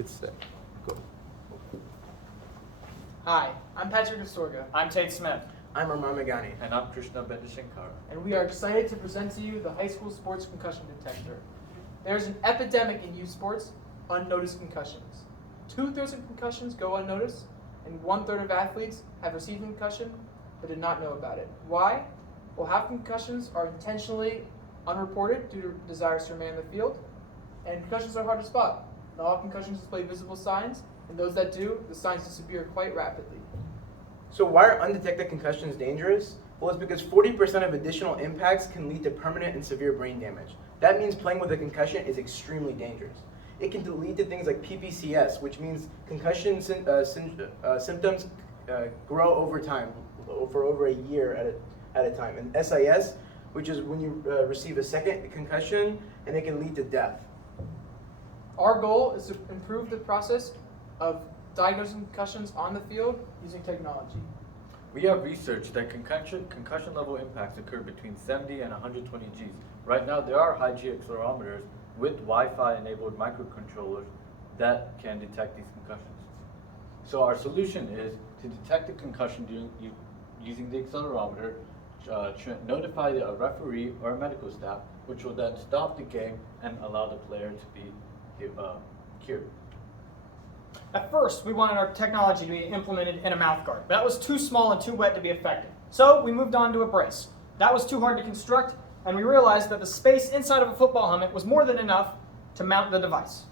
Hit set. Go. Hi, I'm Patrick Astorga. I'm Tate Smith. I'm Arman Megani. And I'm Krishna Bendashankar. And we are excited to present to you the high school sports concussion detector. There's an epidemic in youth sports, unnoticed concussions. 2/3 of concussions go unnoticed, and 1/3 of athletes have received a concussion but did not know about it. Why? Well, half concussions are intentionally unreported due to desires to remain in the field, and concussions are hard to spot. Not all concussions display visible signs, and those that do, the signs disappear quite rapidly. So why are undetected concussions dangerous? Well, it's because 40% of additional impacts can lead to permanent and severe brain damage. That means playing with a concussion is extremely dangerous. It can lead to things like PPCS, which means concussion symptoms grow over time, for over a year at a time. And SIS, which is when you receive a second concussion, and it can lead to death. Our goal is to improve the process of diagnosing concussions on the field using technology. We have researched that concussion level impacts occur between 70 and 120 Gs. Right now, there are high G accelerometers with Wi-Fi enabled microcontrollers that can detect these concussions. So our solution is to detect a concussion using the accelerometer, notify a referee or a medical staff, which will then stop the game and allow the player to be cured. At first, we wanted our technology to be implemented in a mouthguard. That was too small and too wet to be effective. So we moved on to a brace. That was too hard to construct, and we realized that the space inside of a football helmet was more than enough to mount the device.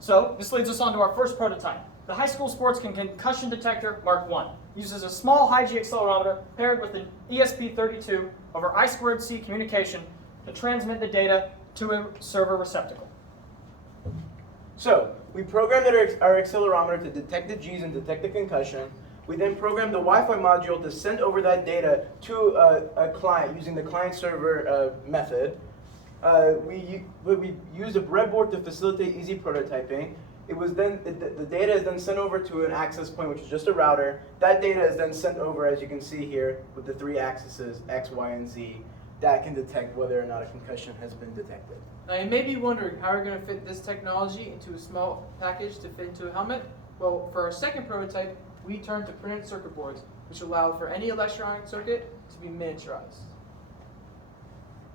So this leads us on to our first prototype. The High School Sports Concussion Detector Mark I uses a small high-G accelerometer paired with an ESP32 over I2C communication to transmit the data to a server receptacle. So we programmed our accelerometer to detect the Gs and detect the concussion. We then programmed the Wi-Fi module to send over that data to a client using the client-server method. We used a breadboard to facilitate easy prototyping. It was then the data is then sent over to an access point, which is just a router. That data is then sent over, as you can see here, with the 3 axes, X, Y, and Z, that can detect whether or not a concussion has been detected. Now you may be wondering how we're going to fit this technology into a small package to fit into a helmet. Well, for our second prototype, we turned to printed circuit boards, which allow for any electronic circuit to be miniaturized.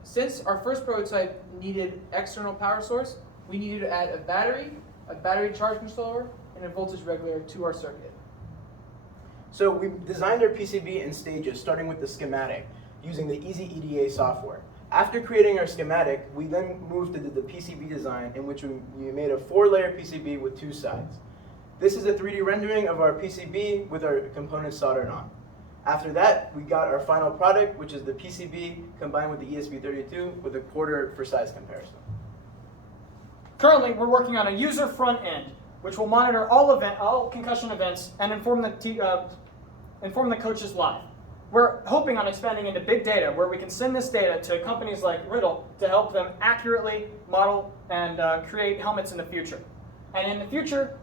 Since our first prototype needed external power source, we needed to add a battery charge controller, and a voltage regulator to our circuit. So we designed our PCB in stages, starting with the schematic, using the Easy EDA software. After creating our schematic, we then moved to the PCB design, in which we made a 4-layer PCB with 2 sides. This is a 3D rendering of our PCB with our components soldered on. After that, we got our final product, which is the PCB combined with the ESP32 with a quarter for size comparison. Currently, we're working on a user front end, which will monitor all concussion events and inform the coaches live. We're hoping on expanding into big data, where we can send this data to companies like Riddle to help them accurately model and create helmets in the future. And in the future,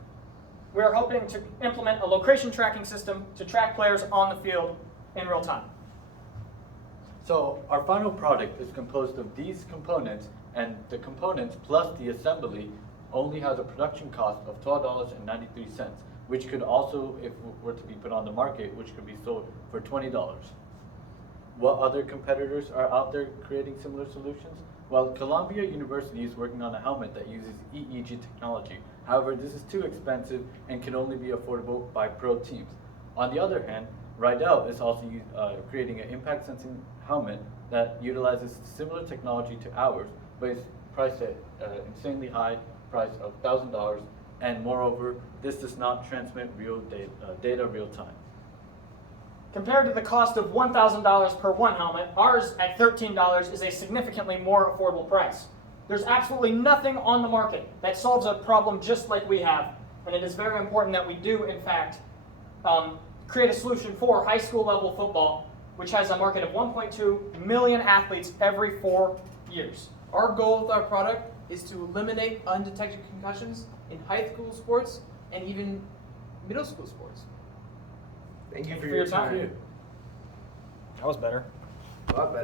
we're hoping to implement a location tracking system to track players on the field in real time. So our final product is composed of these components, and the components plus the assembly only has a production cost of $12.93, which could also, if it were to be put on the market, which could be sold for $20. What other competitors are out there creating similar solutions? Well, Columbia University is working on a helmet that uses EEG technology. However, this is too expensive and can only be affordable by pro teams. On the other hand, Rydell is also creating an impact sensing helmet that utilizes similar technology to ours, but it's priced at an insanely high price of $1,000, and moreover, this does not transmit real data real time. Compared to the cost of $1,000 per one helmet, ours at $13 is a significantly more affordable price. There's absolutely nothing on the market that solves a problem just like we have, and it is very important that we do, in fact, create a solution for high school level football, which has a market of 1.2 million athletes every 4 years. Our goal with our product is to eliminate undetected concussions in high school sports and even middle school sports. Thank you Thank for you your time. That was better. A lot better.